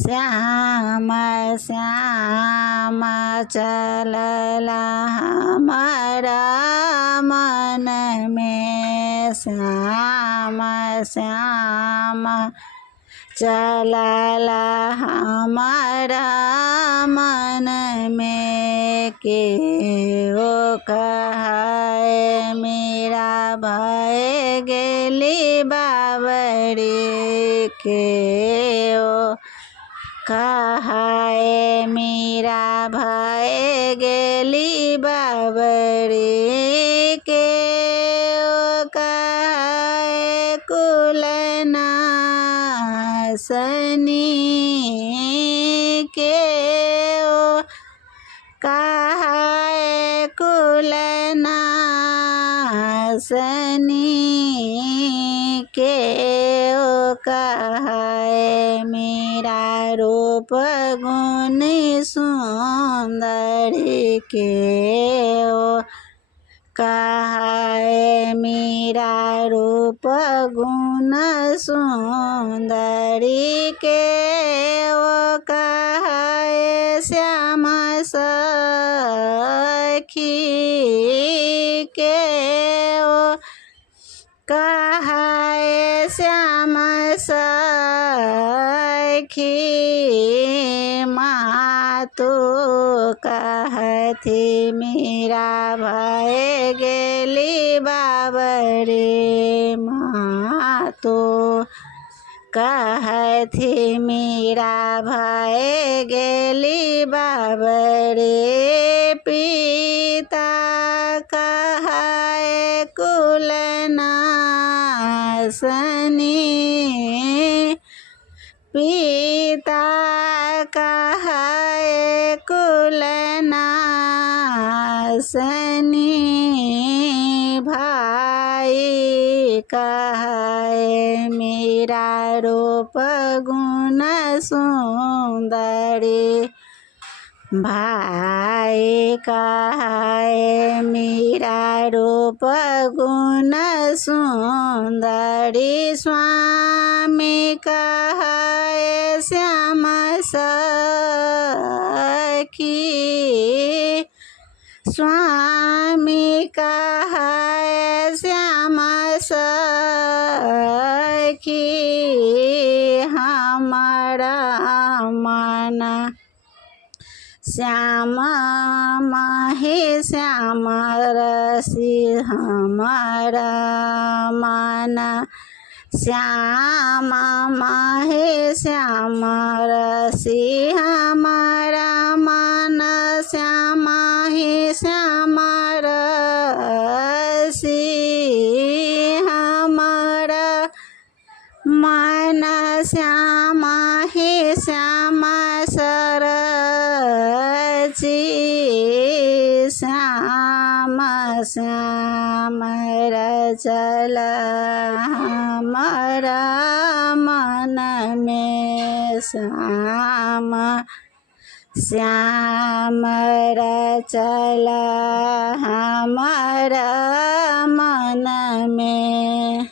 श्याम श्याम चलला हमारा मन में, श्याम श्याम चलला हमारा मन में। के ओ कहे मेरा भय गेली बावरी, के ओ कहे मेरा भय गेली बावरी, के ओ कहे कुलना सनी, के ओ कहे कुलना सनी, के ओ कहे मेरा रूप गुण सुंदरी, के ओ कहे मेरा रूप गुण सुंदरी, के ओ कहे श्याम सखी, के ओ कहे श्याम सखी। मातु कहती मेरा भय गेली बावरी, मातु कहती मेरा भय गेली बावरी। पिता कहे कुलना सनी, पिता कहे कुलना सनी। भाई कहे मेरा रूप गुण सुंदरी, भाई कहे मेरा रूप गुण सुंदरी। स्वामी कहे श्याम सखी, स्वामी कहे श्याम सखी। हमारा मन श्याम माहे श्याम रसी, हमारा मन श्याम माहे श्याम रसी, हमारा मन श्याम हे श्याम रसी। हमारा मन श्याम हे श्याम सरसी, श्याम श्याम रचल हमारा मन में, श्याम श्याम रचल हमारा मन में।